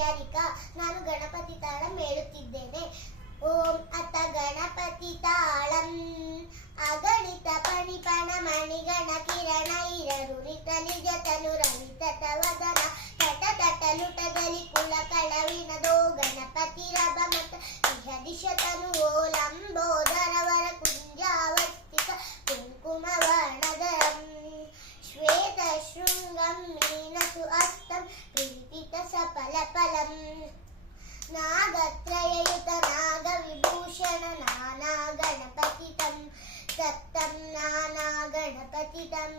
ನಿಯರಿಕಾ. ನಾನು ಗಣಪತಿ ತಾಳಂ ಹೇಳುತ್ತಿದ್ದೇನೆ. ಓಂ ಅತ ಗಣಪತಿ ತಾಳಂ ಅಗಣಿತ ಪಣಿಪಣ ಮಣಿಗಣ ಕಿರಣ ಇರರುರಿತ ನಿಜ ತನು ರಮಿತ ತವದನ ತಟ ತಟ ಲುಟಗಲಿ ಕುಲ ಕಳವಿನದೋ ಗಣಪತಿ ರಭ ಮತ ಇಹ ದಿಶ ತನು ಓಲಂಬೋದರವರ ಕುಂಜಾವಸ್ಥಿತ ಕುಂಕುಮ ವರ್ಣದರಂ ಶ್ವೇತ ಶೃಂಗಂ ಮೀನಸು ಅಸ್ತಂ ಪ್ರೀತಿತ ಸಫಲ ಫಲಂ ನಾಗತ್ರಯಯುತ ನಾಗ ವಿಭೂಷಣ ನಾನಾ ಗಣಪತಿತಂ ಸಪ್ತಂ ನಾನಾ ಗಣಪತಿತಂ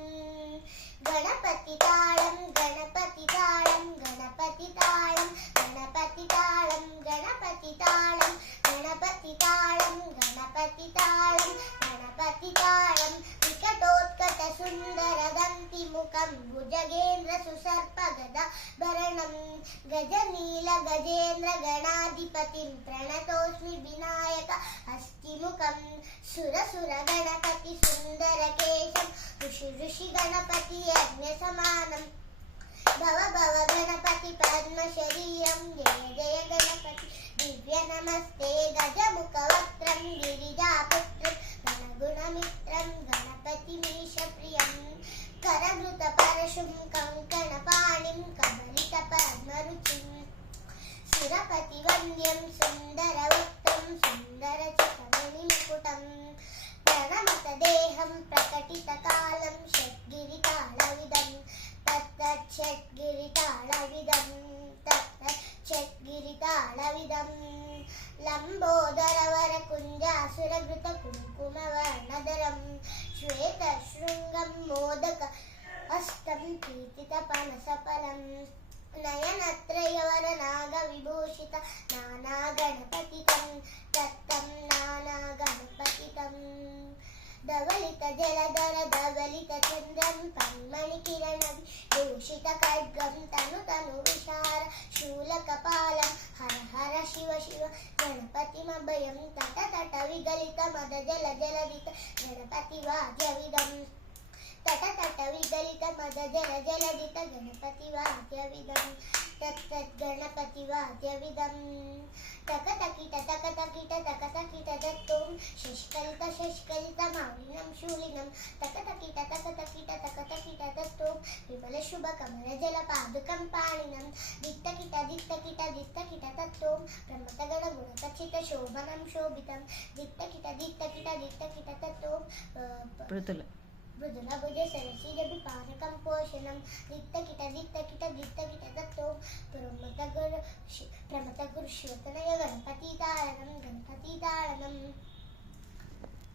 ಗಣಪತಿ ತಾಳಂ ಗಣಪತಿ ತಾಳಂ ಗಣಪತಿ ತಾಳಂ ಗಣಪತಿ ತಾಳಂ ಗಣಪತಿ ತಾಳಂ ಗಣಪತಿ ತಾಳಂ ಗಣಪತಿ ತಾಳಂ ಗಣಪತಿ ತಾಳಂ ವಿಕಟೋತ್ಕಟ ಸುಂದರ ದಂತಿ ಮುಖಂ ಭುಜಗೇಂದ್ರ ಸುಸರ್ಪ ಗದ ಭರಣಂ ಗಜನೀಲ ಗಜೇಂದ್ರ ಗಣಾಧಿಪತಿಂ ಪ್ರಣತೋಸ್ಮಿ ವಿನಾಯಕ ಹಸ್ತಿಮುಖಂ ಸುರ ಸುರ ಗಣಪತಿ ಸುಂದರ ಕೇಶಂ ಋಷಿ ಋಷಿ ಗಣಪತಿ ಯಜ್ಞ ಸಮಾನಂ ಭವ ಭವ ಗಣಪತಿ ಪದ್ಮ ಶರೀರಂ ಜಯ ಜಯ ಗಣಪತಿ ದಿವ್ಯ ನಮಸ್ತೆ ಗಜಮುಖ ವಕ್ತ್ರಂ ಗಿರಿಜಾಪುತ್ರಂ ಗಣಗುಣ ಮಿತ್ರಂ ಗಣಪತಿ ಮೀಶ ಪ್ರಿಯಂ ಕರಗೃತ ಪರಶುಂ ಕಂಕಣ ಪಾಣಿಂ ಕಮಲಿತ ಪದ್ಮರುಚಿಂ ಶಿರಪತಿ ವಂದ್ಯಂ ಸುಂದರ ವಕ್ತ್ರಂ ಸುಂದರ ಚಿತಮಣಿ ಮುಕುಟಂ ಪ್ರಣಮತ ದೇಹಂ ಪ್ರಕಟಿತ ಕಾಲಂ ಷಡ್ಗಿರಿ ತಾಳವಿದಂ ತತ್ತತ್ ಷಡ್ಗಿರಿ ತಾಳವಿದಂ ತತ್ತತ್ ಷಡ್ಗಿರಿ ತಾಳವಿದಂ ಲಂಬೋದರವರ ಕುಂಜಾಸುರಗೃತ ಕುಂಕುಮ ವರ್ಣದರಂ ಶ್ವೇತ ಶೃಂಗಂ ಮೋದಕ ಅಷ್ಟಂ ಪ್ರೀತಿತ ಪನಸ ಫಲಂ ನಯನತ್ರಯವರ ನಾಗ ವಿಭೂಷಿತ ನಾನಾ ಗಣಪತಿತಂ ತತ್ತಂ ನಾನಾ ಗಣಪತಿತಂ ಧವಲಿತ ಜಲಧರ ಧವಲಿತ ಚಂದ್ರಂ ಪನ್ಮಣಿ ಕಿರಣ ಭೂಷಿತ ಖಡ್ಗಂ ತನು ತನು ವಿಶಾರ ಶೂಲ ಕಪಾಲಂ ಹರ ಹರ ಶಿವ ಶಿವ ಗಣಪತಿ ಮಭಯಂ ತಟ ತಟ ವಿಗಲಿತ ಮದ ಜಲ ಜಲದಿತ ಗಣಪತಿ ವಾದ್ಯವಿದಂ ತಟ ತಟ ವಿಗಲಿತ ಮದ ಜಲ ಜಲದಿತ ಗಣಪತಿ ವಾದ್ಯವಿದಂ ತತ್ತತ್ ಗಣಪತಿ ವಾದ್ಯವಿದಂ ತಕ ತಕಿಟ ತಕ ತಕಿಟ ತಕ ತಕಿಟ ದತ್ತೋಂ ಶಷ್ಕಲಿತ ಶಷ್ಕಲಿತ ಮಾವಿನಂ ಶೂಲಿನಂ ತಕ ತಕಿಟ ತಕ ತಕಿಟ ತಕ ತಕಿಟ ದತ್ತೋಂ ವಿಮಲ ಶುಭ ಕಮಲ ಜಲ ಪಾದುಕಂ ಪಾಣಿನಂ ದಿತ್ತಕಿಟ ದಿತ್ತಕಿಟ ದಿತ್ತಕಿಟ ದತ್ತೋಂ ಬ್ರಹ್ಮತಗಣ ಗುಣಕಚಿತ ಶೋಭನಂ ಶೋಭಿತಂ ದಿತ್ತಕಿಟ ದಿತ್ತಕಿಟ ದಿತ್ತಕಿಟ ದತ್ತೋಂ ಮೃದುಲ ಭುಜ ಸರಸಿಜ ವಿಪಾನಕಂ ಪೋಷಣಂ ದಿತ್ತಕಿಟ ದಿತ್ತಕಿಟ ದಿತ್ತಕಿಟ ದತ್ತೋಂ ಪ್ರಮತ ಗುರು ಶಿವತನಯ ಗಣಪತಿ